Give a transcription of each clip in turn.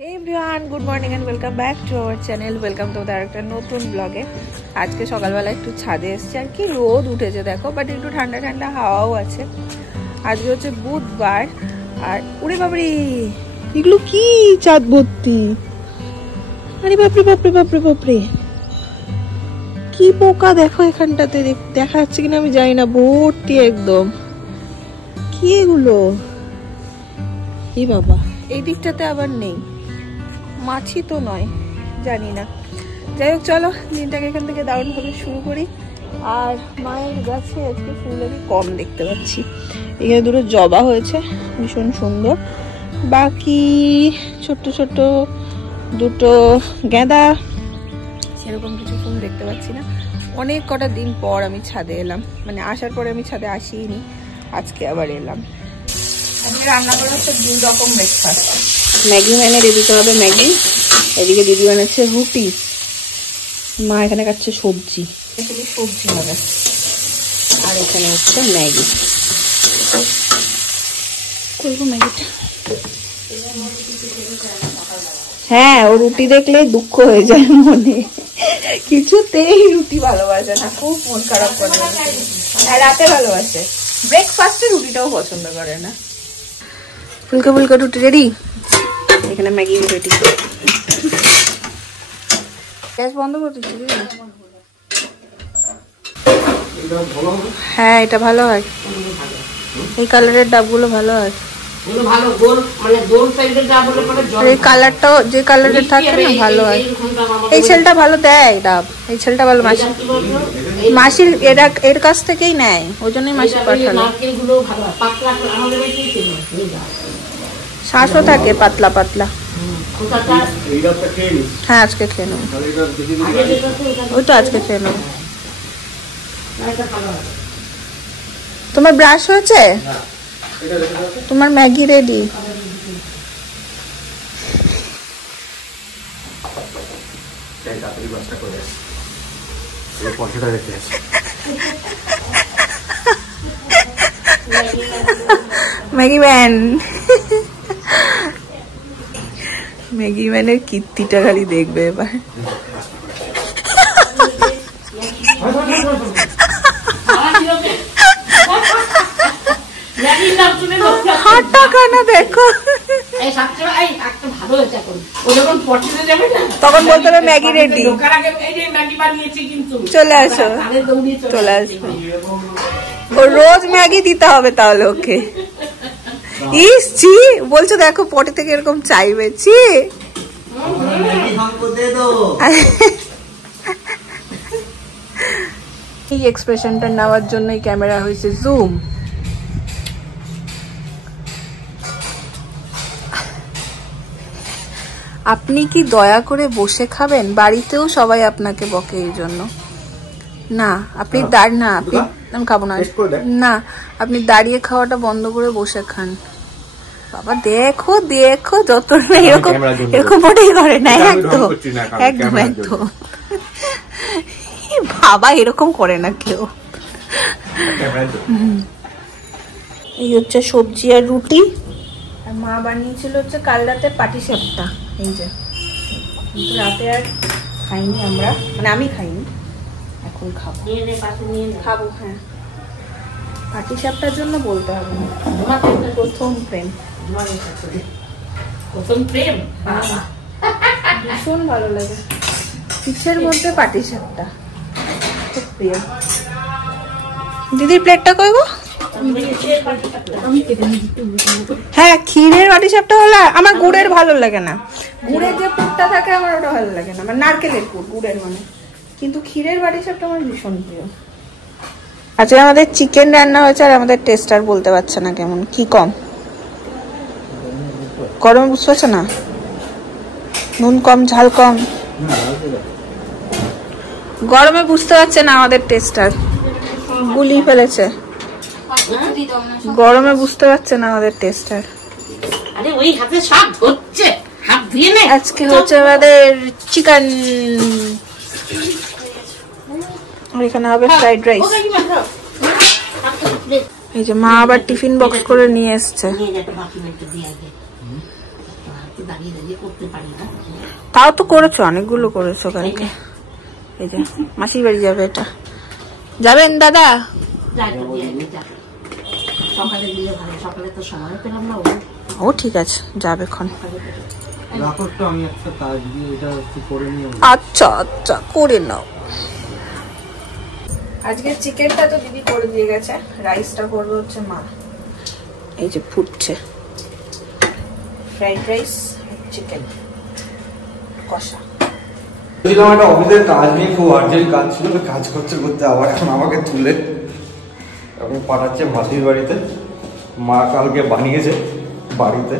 Hey everyone, good morning and welcome back to our channel. Welcome to আরেকটা নতুন ব্লগে। আজকে সকালবেলা একটু ছাদে এসেছি, আর কি রোদ উঠেছে দেখো, বাট একটু ঠান্ডা ঠান্ডা হাওয়াও আছে। আজকে হচ্ছে বুধবার, আর ওরে বাবারে এগুলো কি চাঁদ ভর্তি, আরে বাপরে বাপরে বাপরে বাপরে কি পোকা দেখো এখানটাতে, দেখা যাচ্ছে কিনা আমি জানি না, ভর্তি একদম। কি এগুলো, এই বাবা এই দিকটাতে আবার নেই, মাছি তো নয়, জানি না। যাই হোক, চলো দিনটাকে এখান থেকে দারুণভাবে শুরু করি। আর মায়ের গাছে আজকে ফুল আমি কম দেখতে পাচ্ছি। এখানে দুটো জবা হয়েছে, ভীষণ সুন্দর। বাকি ছোট্ট ছোট্ট দুটো গাঁদা, সেরকম কিছু ফুল দেখতে পাচ্ছি না। অনেক কটা দিন পর আমি ছাদে এলাম, মানে আসার পরে আমি ছাদে আসিনি, আজকে আবার এলাম। আজকে রান্না করা হচ্ছে 2 রকম ব্রেকফাস্ট। ম্যাগি বানিয়ে দিতে হবে, ম্যাগি। এদিকে দিদি বানাচ্ছে রুটি, মা এখানে কাটছে সবজি, সবজি হবে। আর এখানে হচ্ছে ম্যাগি। করবো ম্যাগিটা। হ্যাঁ, ও রুটি দেখলে দুঃখ হয়ে যায় মনে, কিছুতেই রুটি ভালোবাসে না, খুব মন খারাপ করে। রাতে ভালোবাসে, ব্রেকফাস্টে রুটিটাও পছন্দ করে না। ফুলকা ফুলকা রুটি রেডি, এখানে ম্যাগি রেডি। গ্যাস বন্ধ করে দিচ্ছি। হ্যাঁ, এটা ভালো হয়, এই কালারের ডাবগুলো ভালো হয়। এই কালারটাও যে কালারের থাকে না ভালো হয়। এই ছেলেটা ভালো দেয় ডাব, এই ছেলেটা ভালো। মাসির এর কাছ থেকেই নেয়, ওই জন্যই মাসি পাঠালো। শ্বাসও থাকে পাতলা পাতলা। হ্যাঁ, আজকে খেয়ে নেবো, ওই তো আজকে খেয়ে নেবো। তোমার ব্রাশ হয়েছে, তোমার Maggi ready. Maggi man, Maggi ম্যানের কীর্তিটা খালি দেখবে এবার। দেখো তখন বলতে হবে ম্যাগি রেডি, চলে আসো চলে আসো। ও রোজ ম্যাগি দিতে হবে তাহলে ওকে। ইস ছি, বলছো দেখো পটি থেকে এরকম চাইবে, ছি। এই এক্সপ্রেশনটা নেওয়ার জন্যই ক্যামেরা হয়েছে জুম। আপনি কি দয়া করে বসে খাবেন? বাড়িতেও সবাই আপনাকে বকে এই জন্য। না আপনি না, আপনি আমি খাবো না, না আপনি দাঁড়িয়ে খাওয়াটা বন্ধ করে বসে খান। বাবা দেখো দেখো, যত এরকম এরকম মোটেই করে না, একদম একদম একদম। বাবা এরকম করে না কেউ। এই হচ্ছে সবজি আর রুটি, আর মা বানিয়েছিল হচ্ছে কাল রাতে পাটিসাপটা। এই যে, কিন্তু রাতে আর খাইনি আমরা, মানে আমি খাইনি, এখন খাবো। খাবো, হ্যাঁ। পাটিসাপটার জন্য বলতে হবে না, প্রথম প্রেম। প্রথম প্রেম ভীষণ ভালো লাগে, পিঠের মধ্যে পাটিসাপটা খুব প্রিয়। দিদির প্লেটটা কই গো? হ্যাঁ, ক্ষীরের পাটিসাপটা হলে আমার গুড়ের ভালো লাগে না, গুড়ের যে পুরটা থাকে আমার ওটা ভালো লাগে না, মানে নারকেলের পুর, গুড়ের মানে। কিন্তু ক্ষীরের পাটিসাপটা আমার ভীষণ প্রিয়। আজকে আমাদের চিকেন রান্না হয়েছে, আর আমাদের টেস্টার বলতে পারছে না কেমন, কি কম গরমে, বুঝতে পারছো না, নুন কম ঝাল কম, গরমে বুঝতে পারছে না আমাদের টেস্টার, গুলিয়ে ফেলেছে গরমে, বুঝতে পারছে না আমাদের টেস্টার। আজকে হচ্ছে আমাদের চিকেন, এখানে হবে ফ্রাইড রাইস। এই যে মা আবার টিফিন বক্স করে নিয়ে এসছে। তাও তো করেছো, অনেকগুলো করেছো কালকে। এই যে মাসির বাড়ি যাবে, এটা যাবেন দাদা? ও ঠিক আছে, যাবে এখন। আচ্ছা আচ্ছা, করে নাও। আজকে চিকেনটা তো দিদি করে দিয়ে গেছে, রাইসটা করবে হচ্ছে মা। এই যে ফুটছে ফ্রাইড রাইস, চিকেন কষা। একটা অফিসের কাজ নিয়ে খুব আর্জেন্ট কাজ ছিল, কাজ করতে করতে আবার এখন আমাকে তুলে এখন পাঠাচ্ছে মাসির বাড়িতে। মা কালকে বানিয়েছে বাড়িতে,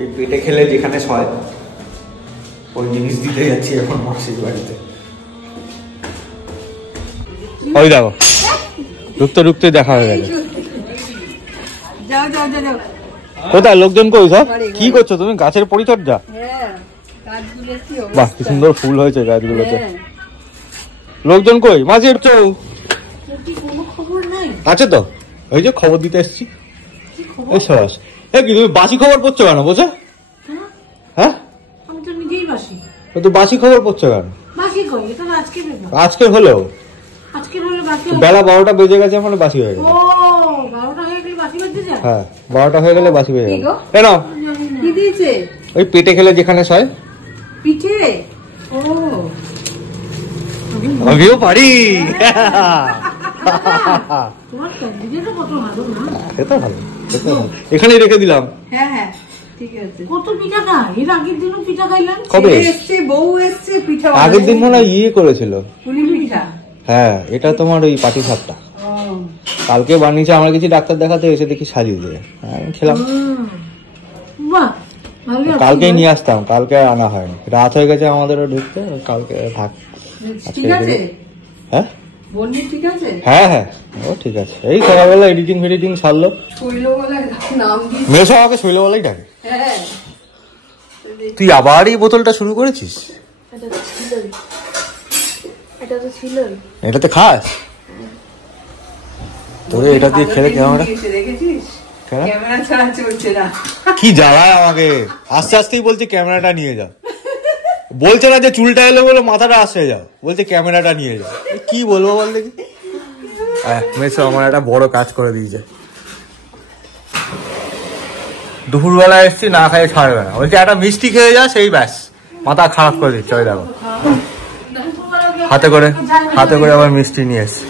এই পেটে খেলে যেখানে সয় ওই জিনিস দিতে যাচ্ছি এখন মাসির বাড়িতে। ওই দেখো ঢুকতে ঢুকতে দেখা হয়ে গেছে। কোথায় লোকজন? কই সব কি করছো তুমি? গাছের পরিচর্যা? বাহ, কি সুন্দর ফুল হয়েছে গাছগুলোতে। লোকজন কই? মাঝির তো আছে তো, ওই যে খবর দিতে এসছি। কি তুমি বাসি খবর পড়ছো কেন বোঝা? হ্যাঁ, তো বাসি খবর পড়ছো কেন? আজকে হলো বেলা 12টা বেজে গেছে, মানে বাসি হয়ে গেছে। হ্যাঁ, 12টা হয়ে গেলে বাসি হয়ে গেল। কেন? ওই পেটে খেলে যেখানে সয়। পিঠে? আমিও পারি। এখানেই রেখে দিলাম। হ্যাঁ হ্যাঁ ঠিক আছে। কত পিঠা খাই, এর আগের দিনও পিঠা খাইলাম। কবে এসেছে? বউ এসেছে, পিঠা আগের দিন মনে হয় ইয়ে করেছিল, পুলি পিঠা। হ্যাঁ, এটা তোমার ওই পাটি সাপটা কালকে বানিয়েছে। আমরা কিছু ডাক্তার দেখাতে এসে দেখি সাজিয়ে দিয়ে খেলাম। কালকেই নিয়ে আসতাম, কালকে আনা হয়নি, রাত হয়ে গেছে আমাদেরও ঢুকতে। কালকে থাক। হ্যাঁ হ্যাঁ হ্যাঁ, ও ঠিক আছে। এই সকালবেলা এডিটিং ফেডিটিং সারলো। মেয়ে সব আমাকে শৈলবেলাই ডাকে। তুই আবার এই বোতলটা শুরু করেছিস? এটাতে খাস? তোরে এটা দিয়ে খেলে কেমন কি জ্বালায় আমাকে। আস্তে আস্তেই বলছে ক্যামেরাটা নিয়ে যা। বলছে না যে চুলটা এলো বলে মাথাটা আসে যাও, বলছে ক্যামেরাটা নিয়ে যাও। কি বলবো বল দেখি। মেসো আমার একটা বড় কাজ করে দিয়েছে। দুপুরবেলা এসছি, না খাই ছাড়বে না, বলছে একটা মিষ্টি খেয়ে যা, সেই ব্যাস মাথা খারাপ করে দিচ্ছে। ওই দেখো হাতে করে আবার মিষ্টি নিয়ে এসছি।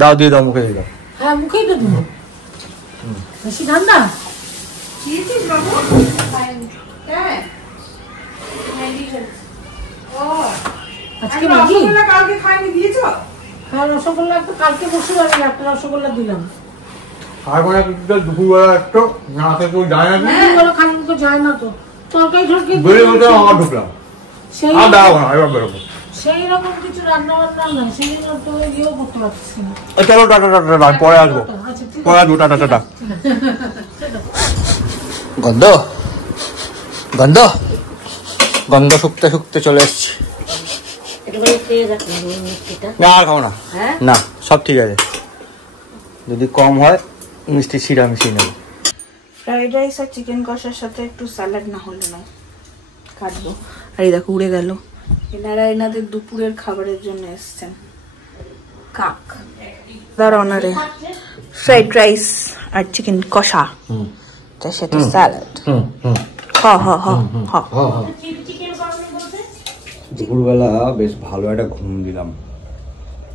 দাও, দিয়ে দাও, মুখে দিয়ে দাও। দুপুরবেলা একটু না খেতে যায় না, যায় না তো তরকারি আমার ঢুকলাম। সেই রকম কিছু রান্না বান্না না, সেই জন্য তো ইয়েও করতে পারছি না। চলো টাটা টাটা, পরে আসবো, পরে আসবো, টাটা টাটা। গন্ধ গন্ধ গন্ধ শুকতে শুকতে চলে এসছি। না আর খাবো না, না সব ঠিক আছে। যদি কম হয় মিষ্টি শিরা মিশিয়ে নেবো। ফ্রাইড রাইস আর চিকেন কষার সাথে একটু স্যালাড না হলে না কাটবো। আর এই দেখো উড়ে গেল। এনারা এনাদের দুপুরের খাবারের জন্য এসছেন। কাক তার অনারে ফ্রাইড রাইস আর চিকেন কষা, তার সাথে স্যালাড। দুপুরবেলা বেশ ভালো একটা ঘুম দিলাম।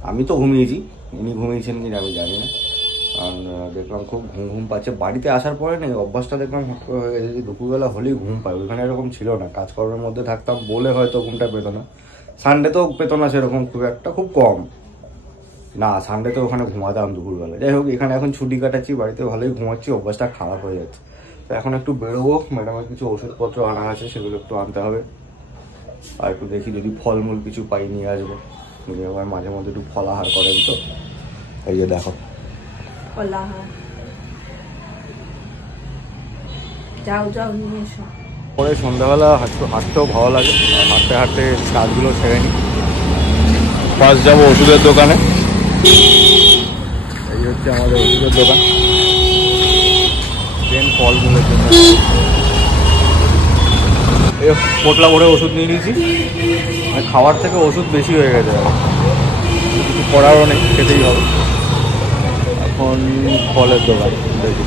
আমি তো ঘুমিয়েছি, উনি ঘুমিয়েছেন কিনা আমি জানি না। কারণ দেখলাম খুব ঘুম ঘুম পাচ্ছে। বাড়িতে আসার পরে না অভ্যাসটা দেখলাম হট করে হয়ে গেছে যে দুপুরবেলা হলেই ঘুম পায়। ওইখানে এরকম ছিল না, কাজকর্মের মধ্যে থাকতাম বলে হয়তো ঘুমটা পেত না। সানডেতেও পেত না সেরকম, খুব একটা, খুব কম। না সানডেতে ওখানে ঘুমাতাম দুপুরবেলা। যাই হোক, এখানে এখন ছুটি কাটাচ্ছি, বাড়িতে ভালোই ঘুমাচ্ছি, অভ্যাসটা খারাপ হয়ে যাচ্ছে। তো এখন একটু বেরোবো, ম্যাডামের কিছু ওষুধপত্র আনা আছে, সেগুলো একটু আনতে হবে। আর একটু দেখি যদি ফলমূল কিছু পাই নিয়ে আসবো। আবার মাঝে মধ্যে একটু ফলাহার করেন তো, এই যে দেখো পরে সন্ধ্যাবেলা হাঁটতেও ভালো লাগে। হাঁটতে হাঁটতে কাজগুলো সেরে নি। ফার্স্ট যাবো ওষুধের দোকানে। এই হচ্ছে আমাদের ওষুধের দোকান। দেন ফলমূলের জন্য এই পোটলা ভরে ওষুধ নিয়ে নিয়েছি, খাওয়ার থেকে ওষুধ বেশি হয়ে গেছে, কিছু করারও নেই, খেতেই হবে। এখন ফলের দোকান দেখি,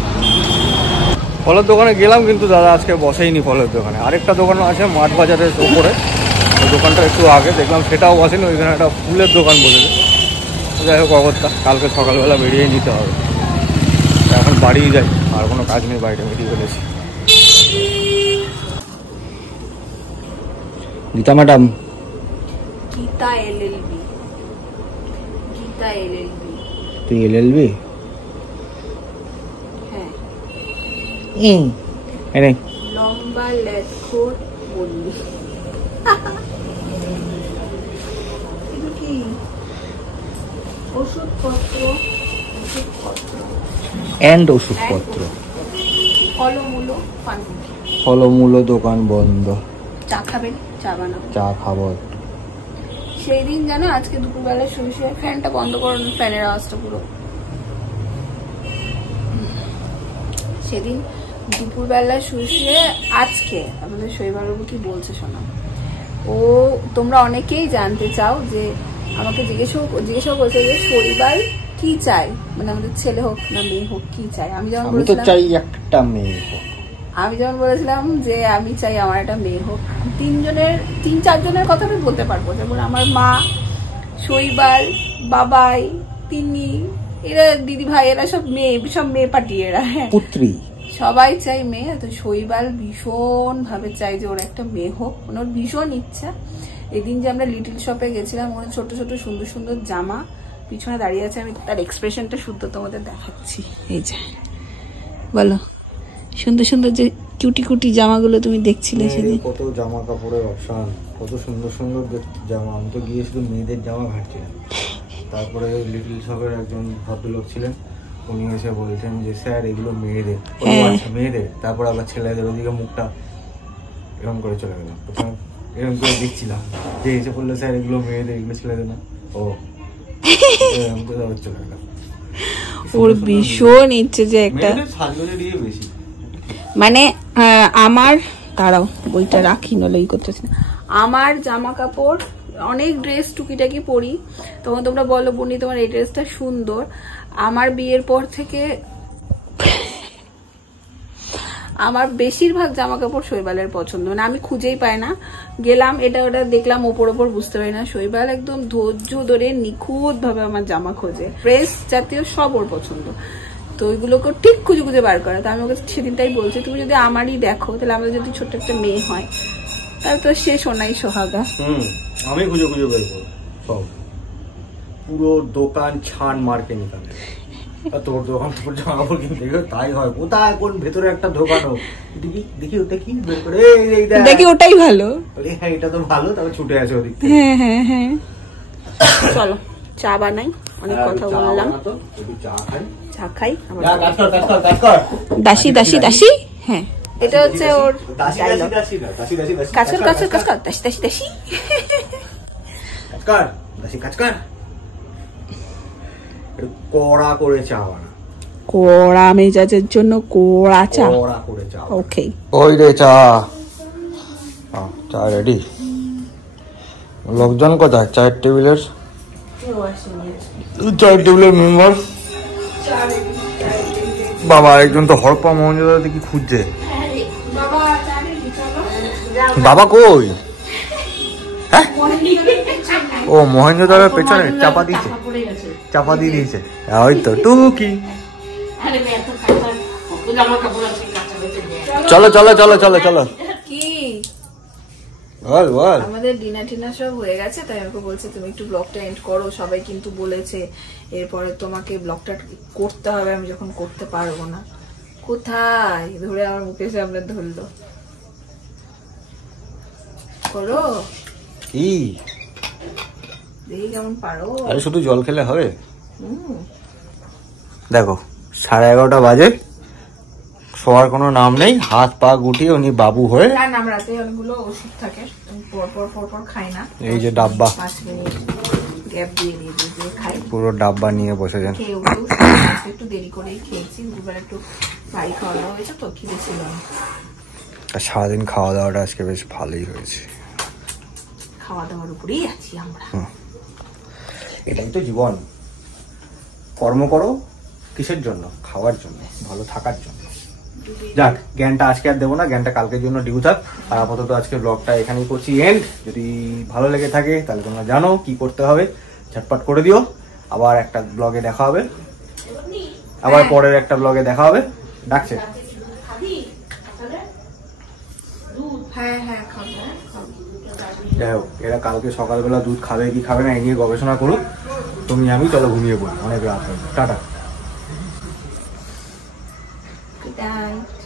ফলের দোকানে গেলাম কিন্তু দাদা আজকে বসেইনি ফলের দোকানে। আরেকটা দোকানও আছে মাঠ বাজারের ওপরে, ওই দোকানটা একটু আগে দেখলাম সেটাও বসেনি, ওইখানে একটা ফুলের দোকান বসেছে। যাই হোক অবস্থা, কালকে সকালবেলা বেরিয়ে নিতে হবে। এখন বাড়িই যাই, আর কোনো কাজ নেই, বাইরে বেরিয়ে ফেলেছি। Gita madam, Gita LLB, Gita LLB. তুই এলএলবি? হ্যাঁ, লম্বা লেখর বললি। এটা কি? ওষুধপত্র, ওষুধপত্র এন্ড ওষুধপত্র। ফলমূল, ফলমূল দোকান বন্ধ। চা খাবেন? চা বানাবো। চা খাবো। সেই দিন জানো আজকে দুপুরবেলা শুয়ে শুয়ে, ফ্যানটা বন্ধ করুন, ফ্যানের আওয়াজটা পুরো। সেদিন দুপুরবেলা শুয়ে শুয়ে আজকে আমাদের শৈবালবাবু কি বলছে শোনা। ও তোমরা অনেকেই জানতে চাও যে আমাকে জিজ্ঞেস করছে যে শৈবাল কি চাই, মানে আমাদের ছেলে হোক না মেয়ে হোক কি চাই। আমি যেমন বলেছিলাম চাই একটা মেয়ে হোক, আমি যেমন বলেছিলাম যে আমি চাই আমার একটা মেয়ে হোক। 3-4 জনের কথা আমি বলতে পারবো, যেমন আমার মা, শৈবাল, বাবাই, তিনি, এরা দিদি ভাই, এরা সব মেয়ে পাটি, এরা হ্যাঁ পুত্রী, সবাই চাই মেয়ে। তো শৈবাল ভীষণ ভাবে চাই যে ওর একটা মেয়ে হোক, ওর ভীষণ ইচ্ছা। এদিন যে আমরা লিটল শপে গেছিলাম, ওর ছোট ছোট সুন্দর সুন্দর জামা পিছনে দাঁড়িয়ে আছে, আমি তার এক্সপ্রেশনটা শুদ্ধ তোমাদের দেখাচ্ছি। এই যে বলো, সুন্দর সুন্দর যে কিউটি কুটি জামাগুলো তুমি দেখছিলে সেদিন, কত জামা কাপড়ের অপশন, কত সুন্দর সুন্দর জামা। আমি তো গিয়ে শুধু মেয়েদের জামা ঘাটছিলাম। তারপরে লিটল শপের একজন ভদ্রলোক ছিলেন, উনি এসে বলছেন যে স্যার এগুলো মেয়েদের। আচ্ছা মেয়েদের। তারপর আবার ছেলেদের, ওদিকে মুখটা এরকম করে চলে গেলাম। প্রথমে এরকম করে দেখছিলাম, যে এসে বললো স্যার এগুলো মেয়েদের, এগুলো ছেলেদের না। ও এরকম করে আবার চলে গেলাম। ওর ভীষণ ইচ্ছে যে একটা, মানে আমার দাঁড়াও বইটা রাখি, নলে ই করতেছি না। আমার জামা কাপড় অনেক ড্রেস টুকিটাকি পরি, তখন তোমরা বলো বনি তোমার এই ড্রেসটা সুন্দর। আমার বিয়ের পর থেকে আমার বেশিরভাগ জামা কাপড় শৈবালের পছন্দ, মানে আমি খুঁজেই পাই না। গেলাম এটা ওটা দেখলাম, ওপর বুঝতে পারি না। শৈবাল একদম ধৈর্য ধরে নিখুঁত ভাবে আমার জামা খোঁজে, ড্রেস জাতীয় সব ওর পছন্দ। তো ওইগুলোকে ঠিক খুঁজে খুঁজে বার করা। তো আমি ওকে সেদিনটাই বলছি, তুমি যদি আমারই দেখো, তাহলে আমাদের যদি ছোট্ট একটা মেয়ে হয়, তাহলে তো সে সোনাই সোহাগা। আমি খুঁজে খুঁজে বের করবো সব, পুরো দোকান ছান মার্কে নিকালে। তোর দোকান জামা কাপড় কিনতে তাই হয়, কোথায় কোন ভেতরে একটা দোকান হোক, দেখি ওটা কি বের করে, দেখি ওটাই ভালো, হ্যাঁ এটা তো ভালো, তাহলে ছুটে আছে ওদিক থেকে। হ্যাঁ হ্যাঁ হ্যাঁ, চলো চা বানাই, অনেক কথা বললাম। চা খাই, দাসী দাসী দাসী। হ্যাঁ এটা হচ্ছে ওর কাজকর কাজকর কাজকর, দাসী দাসী দাসী, কাজকর দাসী কাজকর। কড়া করে চা বানা, কড়া মেজাজের জন্য কড়া চা, কড়া করে চা। ওকে ওই রে চা, চা রেডি। লোকজন কোথায়? চায়ের টেবিলের মেম্বার বাবা, একজন তো হরপা মহেন্দ্র কি খুঁজছে। বাবা কই? হ্যাঁ ও মহেন্দ্রদারের পেছনে চাপা দিয়ে দিয়েছে, ওই তো টুকি। চলো চলো চলো চলো চলো। কি বল বল। আমাদের ডিনার টিনার সব হয়ে গেছে, তাই আমাকে বলছে তুমি একটু ব্লগটা এন্ড করো। সবাই কিন্তু বলেছে এরপরে তোমাকে ব্লগটা করতে হবে, আমি যখন করতে পারবো না। কোথায় ধরে আমার মুখের সামনে ধরলো, করো কি দেখি কেমন পারো। আরে শুধু জল খেলে হবে? দেখো 11:30 বাজে, শোয়ার কোনো নাম নেই, হাত পা গুটিয়ে উনি বাবু হয়ে। নাম রাতে অনেকগুলো ওষুধ থাকে, পর খাই না। এই যে ডাব্বা, 5 মিনিট গ্যাপ দিয়ে খাই, পুরো ডাব্বা নিয়ে বসেছেন। একটু দেরি করেই খেয়েছি, দুবার একটু ফ্রাই খাওয়া হয়েছে তো খিদে ছিল না। আর সারাদিন খাওয়া দাওয়াটা আজকে বেশ ভালোই হয়েছে। খাওয়া দাওয়ার উপরেই আছি আমরা। এটাই তো জীবন, কর্ম করো কিসের জন্য? খাওয়ার জন্য, ভালো থাকার জন্য। যাক, জ্ঞানটা আজকে আর দেবো না, জ্ঞানটা কালকের জন্য ডিউ থাক। আর আপাতত আজকে ব্লগটা এখানেই করছি এন্ড। যদি ভালো লেগে থাকে তাহলে তোমরা জানো কি করতে হবে, ঝটপট করে দিও। আবার একটা ব্লগে দেখা হবে, আবার পরের একটা ব্লগে দেখা হবে। ডাকছে। যাই হোক, এরা কালকে সকালবেলা দুধ খাবে কি খাবে না এ নিয়ে গবেষণা করুক। তুমি আমি চলো ঘুমিয়ে পড়ি, অনেক রাত হয়েছে। টাটা। Good night.